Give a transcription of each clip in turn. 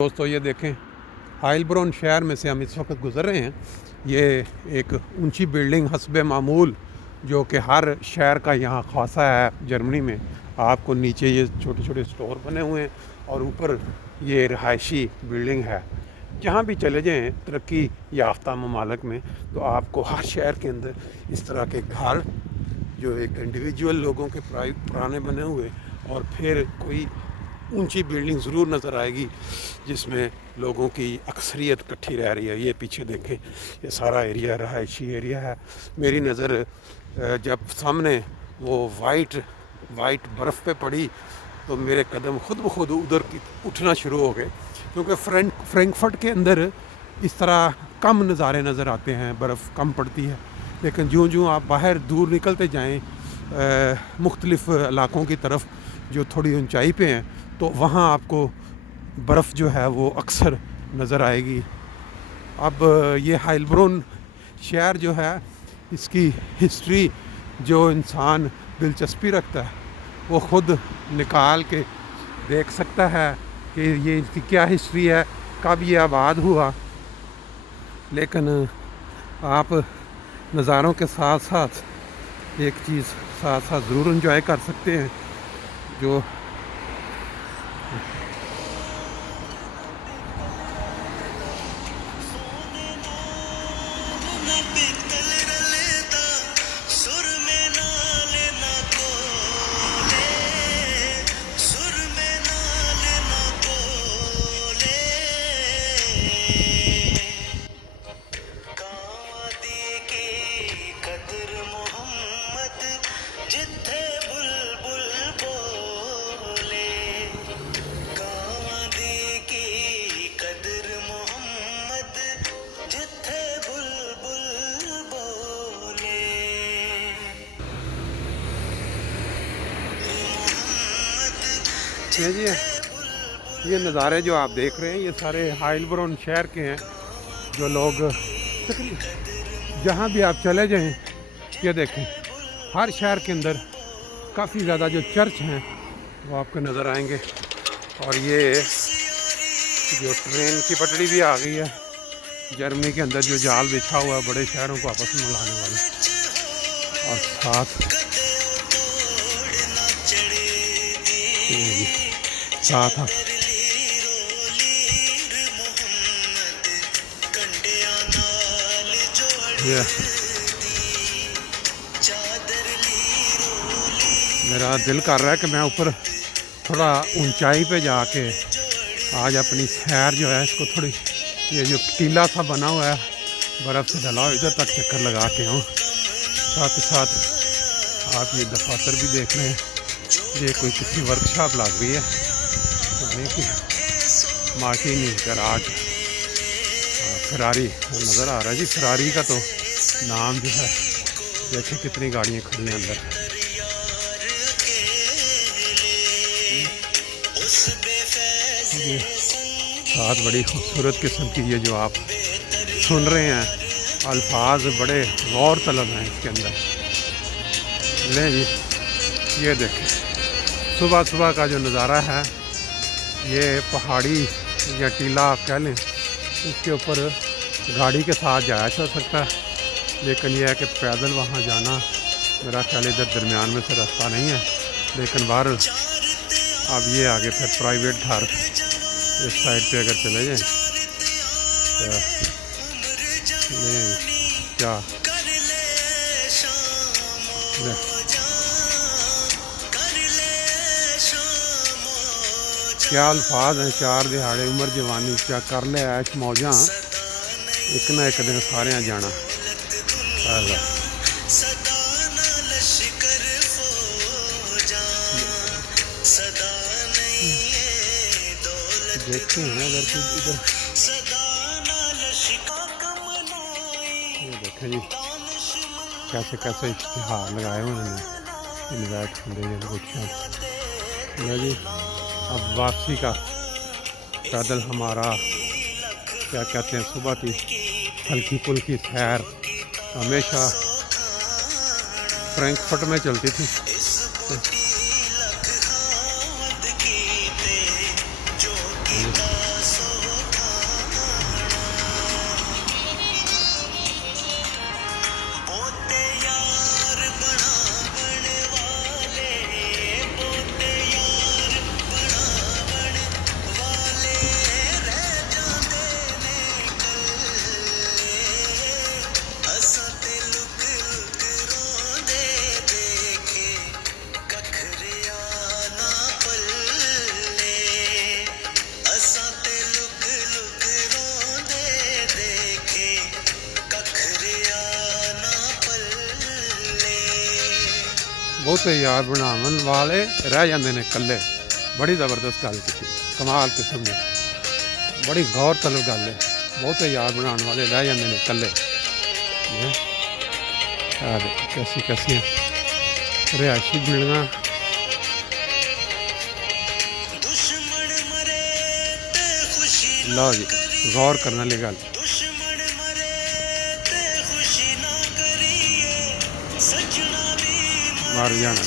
दोस्तों ये देखें, हाइलब्रोन शहर में से हम इस वक्त गुज़र रहे हैं। ये एक ऊंची बिल्डिंग हस्बे मामूल जो कि हर शहर का यहाँ खासा है जर्मनी में। आपको नीचे ये छोटे छोटे स्टोर बने हुए हैं और ऊपर ये रहायशी बिल्डिंग है। जहाँ भी चले जाएँ तरक्की याफ्ता ममालिक में, तो आपको हर शहर के अंदर इस तरह के घर जो एक इंडिविजुअल लोगों के पुराने बने हुए और फिर कोई ऊंची बिल्डिंग ज़रूर नज़र आएगी जिसमें लोगों की अक्सरियत इकट्ठी रह रही है। ये पीछे देखें, ये सारा एरिया रहायशी एरिया है। मेरी नज़र जब सामने वो वाइट बर्फ़ पे पड़ी तो मेरे कदम खुद ब खुद उधर की उठना शुरू हो गए, क्योंकि फ्रैंकफर्ट के अंदर इस तरह कम नज़ारे नज़र आते हैं, बर्फ़ कम पड़ती है। लेकिन जो जो आप बाहर दूर निकलते जाएँ मुख्तलिफ़ इलाक़ों की तरफ जो थोड़ी ऊंचाई पे हैं, तो वहाँ आपको बर्फ़ जो है वो अक्सर नज़र आएगी। अब ये हाइलब्रोन शहर जो है, इसकी हिस्ट्री जो इंसान दिलचस्पी रखता है वो ख़ुद निकाल के देख सकता है कि ये इसकी क्या हिस्ट्री है, कब ये आबाद हुआ। लेकिन आप नज़ारों के साथ साथ एक चीज़ साथ साथ ज़रूर एंजॉय कर सकते हैं, जो जी ये नज़ारे जो आप देख रहे हैं ये सारे हाइलब्रोन शहर के हैं। जो लोग जहाँ भी आप चले जाएं, ये देखें हर शहर के अंदर काफ़ी ज़्यादा जो चर्च हैं वो आपको नज़र आएंगे। और ये जो ट्रेन की पटड़ी भी आ गई है जर्मनी के अंदर, जो जाल बिछा हुआ है बड़े शहरों को आपस में मिलाने वाला। और साथ मेरा दिल कर रहा है कि मैं ऊपर थोड़ा ऊंचाई पे जाके आज अपनी सैर जो है इसको थोड़ी, ये जो टीला सा बना हुआ है बर्फ़ से ढला हुआ, इधर तक चक्कर लगा के आऊँ। साथ ही साथ आप ये दफातर भी देख रहे हैं, ये कोई किसी वर्कशॉप लग रही है, यानी कि मार्टिनी गैराज फरारी नज़र आ रहा है जी। फरारी का तो नाम जो है, देखिए कितनी गाड़ियाँ खड़ी हैं अंदर। साथ बड़ी खूबसूरत किस्म की ये जो आप सुन रहे हैं अल्फाज बड़े गौर तलब हैं इसके अंदर। लें जी, ये देखें सुबह सुबह का जो नज़ारा है, ये पहाड़ी या टीला आप कह लें, इसके ऊपर गाड़ी के साथ जाया जा सकता है, लेकिन यह है कि पैदल वहाँ जाना मेरा ख्याल इधर दरमियान में से रास्ता नहीं है। लेकिन बाहर अब ये आगे फिर प्राइवेट घर इस साइड पे अगर चले जाएँ तो क्या अल्फाज हैं, चार दिहाड़े उम्र जवानी क्या कर ले ऐश मौजा, एक ना एक दिन सारे जाना। देखते हैं अगर कुछ इधर, ये देखें जी कैसे कैसे इश्तिहार लगाए हुए उन्होंने, इन्वाइट संदेश जी। अब वापसी का पैदल हमारा क्या कहते हैं, सुबह की हल्की फुल्की सैर हमेशा फ्रैंकफर्ट में चलती थी। ਬਹੁਤੇ ਯਾਰ ਬਣਾਉਣ ਵਾਲੇ ਰਹਿ ਜਾਂਦੇ ਨੇ ਇਕੱਲੇ। ਬੜੀ ਜ਼ਬਰਦਸਤ ਗੱਲ ਕੀਤੀ, ਕਮਾਲ ਕਿਸਮ ਦੀ, ਬੜੀ ਗੌਰ ਤਲਬ ਗੱਲ ਹੈ। ਬਹੁਤੇ ਯਾਰ ਬਣਾਉਣ ਵਾਲੇ ਰਹਿ ਜਾਂਦੇ ਨੇ ਇਕੱਲੇ। कैसी कैसी रिहायशी बिल्डिंगां। लो जी गौर करने वाली गल, मर जाना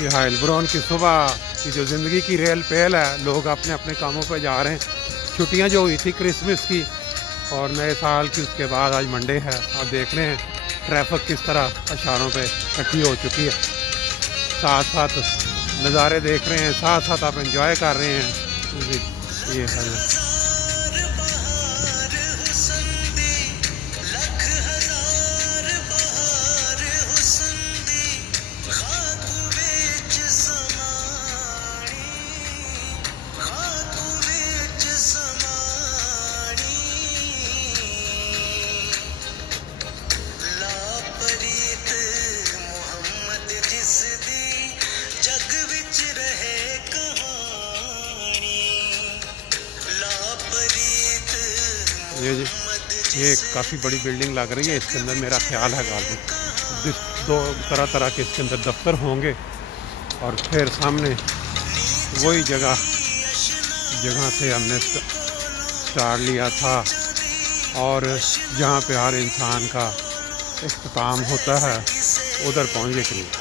ये हाइलब्राउन की सुबह की जो ज़िंदगी की रेल पेल है, लोग अपने अपने कामों पर जा रहे हैं। छुट्टियां जो हुई थी क्रिसमस की और नए साल की, उसके बाद आज मंडे है। आप देख रहे हैं ट्रैफिक किस तरह इशारों पे इकट्ठी हो चुकी है। साथ साथ नज़ारे देख रहे हैं, साथ साथ आप एंजॉय कर रहे हैं। ये है ये काफ़ी बड़ी बिल्डिंग लग रही है। इसके अंदर मेरा ख्याल है गाली दो तरह तरह के इसके अंदर दफ्तर होंगे और फिर सामने वही जगह से हमने स्टार्ट लिया था और जहाँ पे हर इंसान का इख्तिताम होता है, उधर पहुँच गए करीब।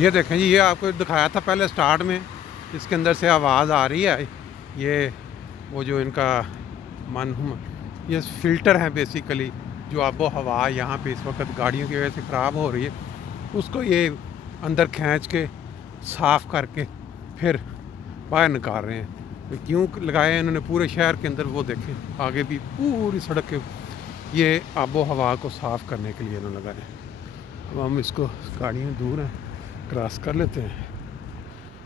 ये देखें जी, ये आपको दिखाया था पहले स्टार्ट में, इसके अंदर से आवाज़ आ रही है। ये वो जो इनका ये फ़िल्टर है बेसिकली, जो आबो हवा यहाँ पे इस वक्त गाड़ियों की वजह से ख़राब हो रही है, उसको ये अंदर खींच के साफ़ करके फिर बाहर निकाल रहे हैं। तो क्यों लगाए हैं इन्होंने पूरे शहर के अंदर? वो देखें आगे भी पूरी सड़क के ये आबो हवा को साफ़ करने के लिए इन्होंने लगाए। अब हम इसको गाड़ियाँ दूर हैं, क्रॉस कर लेते हैं।